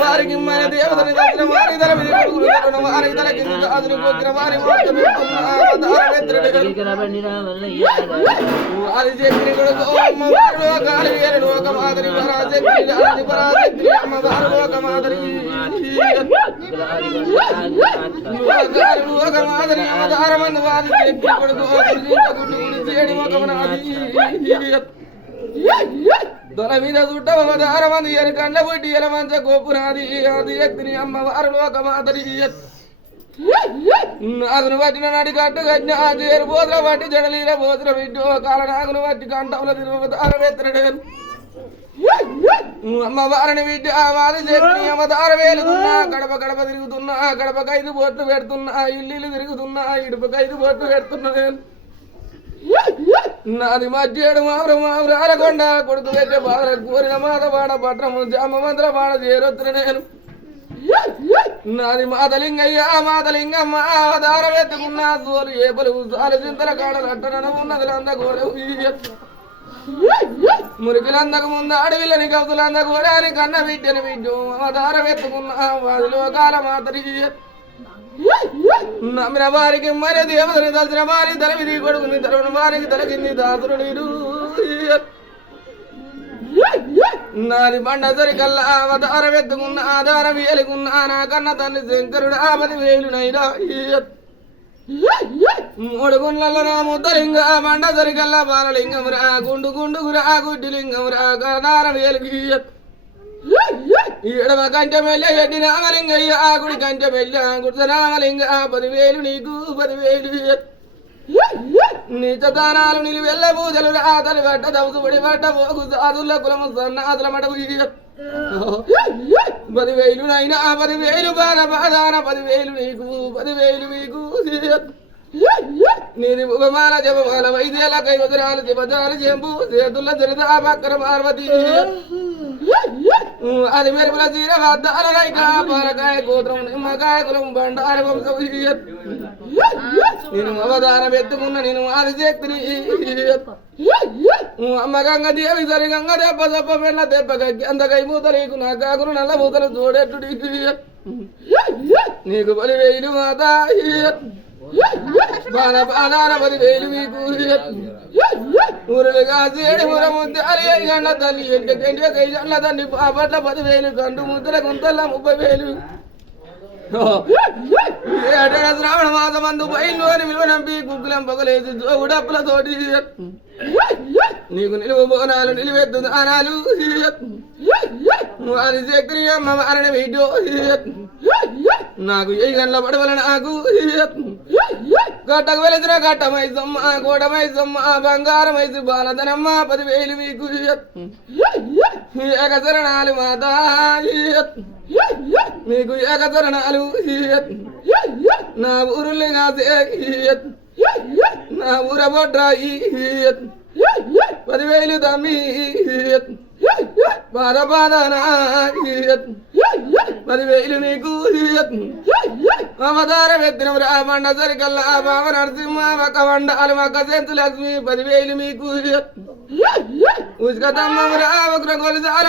వారికి మన దేవతని అది చెప్పిన మాదిరి మంది వారి దొర మీద చుట్టవదార మంది ఎని కండ్ల పుట్టి ఎల మంచ గోపురాది అది ఎత్తిని అమ్మవారు లోక మాదిరి నాగును పట్టిన నడి కట్టు కట్టిన ఆ చేరు పోతుల పట్టి జడలీల పోతుల బిడ్డు కాల నాగును పట్టి కంటవుల తిరుగుతార వెత్తడేను అమ్మవారిని బిడ్డ వారి చెప్పి అమ్మదార వేలుతున్నా గడప గడప తిరుగుతున్నా గడప 5 బొట్లు పెడుతున్నా ఇల్లు తిరుగుతున్నా ఇడుపుకి 5 బొట్లు పెడుతున్నా నేను నాది మధ్యేడు మామరాలకొండ కొడుకు పెట్టే బాధ కోరిన మాత పాడ పట్రము జామ మంత్ర పాడ చేరొత్తున నేను నాది మాతలింగయ్య మాతలింగమ్మ దారం ఎత్తుకున్నా సోలు ఏ పలుగు సాలు చింతల కాడలు అట్టన ఉన్నది అంద గోడ మురికిలందకు ముందు అడవిలని కవుతులంద గోడాని కన్న బిడ్డని బిడ్డు దారం ఎత్తుకున్నా వాదిలో కాల మాతరి నమ్మిన వారికి మరి దేవతని తలసిన వారి తలవిధి కొడుకుని తలవని వారికి తలకింది దాసుడు నీరు నాది బండ సరికల్లా అవతారం ఎత్తుకున్న ఆధారం ఏలుకున్నా నా కన్న తండ్రి శంకరుడు 10,000నైనా 3 గుండ్లలో నా ముద్దలింగ బండ సరికల్లా బాలలింగం రా గుండు గుండుగురా గుడ్డి లింగం రా కదారం ఏలికి ఎడమ కంచె మెల్ల ఎడ్డి రామలింగయ్య గుడి కంచె మెల్ల గుడిస రామలింగ 10,000 నీకు 10,000 నీచ దానాలు నిలువెల్ల పూజలు రాతలు పట్ట దవసుబడి పట్ట పోగు సాధుల కులము సన్నాదుల మడవు 10,000 నైనా 10,000 బాధ బాధాన 10,000 నీకు 10,000 మీకు నీది ఉపమాన జపమాల వైద్యాల కైవదరాలు జపదాలు చెంపు చేతుల జరిదా పక్కన పార్వతి అది మెరుపుల తీర వద్దాల రైక పాలకాయ గోత్రం నిమ్మకాయ కులం బండార వంశం నేను అవతారం ఎత్తుకున్న నేను ఆది శక్తిని అమ్మ గంగ దేవి సరి గంగ దెబ్బ దెబ్బ పెళ్ళ దెబ్బ అందకై మూతలీకు నా కాకును నల్ల మూతలు చూడెట్టు నీకు 10,000 మాత బాల బాధాన 10,000 మీకు ఊరులుగా చేడి ఊర ముద్ద అరే గంట తల్లి ఎంట గంట తల్లి పాపట్ల 10,000 గంటు ముద్దల గుంతల 30,000 ఏటగా శ్రావణ మాసమందు బయలుని విలువనంపి గుగ్గులం పొగలేసి జోగుడప్పులతోటి నీకు నిలువ బోనాలు నిలువెత్తు దానాలు వారి చక్రి అమ్మ వారిని వీడియో నాకు 7 గంటల పడవల నాకు గట్టకు వెళిచిన గట్టమైసమ్మ గోడమైసమ్మ బంగారమైసి బాలధనమ్మ 10,000 మీకు ఏకచరణాలు మాత మీకు ఏకచరణాలు నా ఊరుల్ని కాసే నా ఊర బొడ్రాయి 10,000 తమ్మి బాధనా 10,000 నీకు అవతారం ఎత్తిన బ్రాహ్మణ సరికల్లా బావ నరసింహ ఒక వండాలు ఒక సెంతు లక్ష్మి 10,000 మీకు ఉసుక తమ్మ ఒక కొలిసాల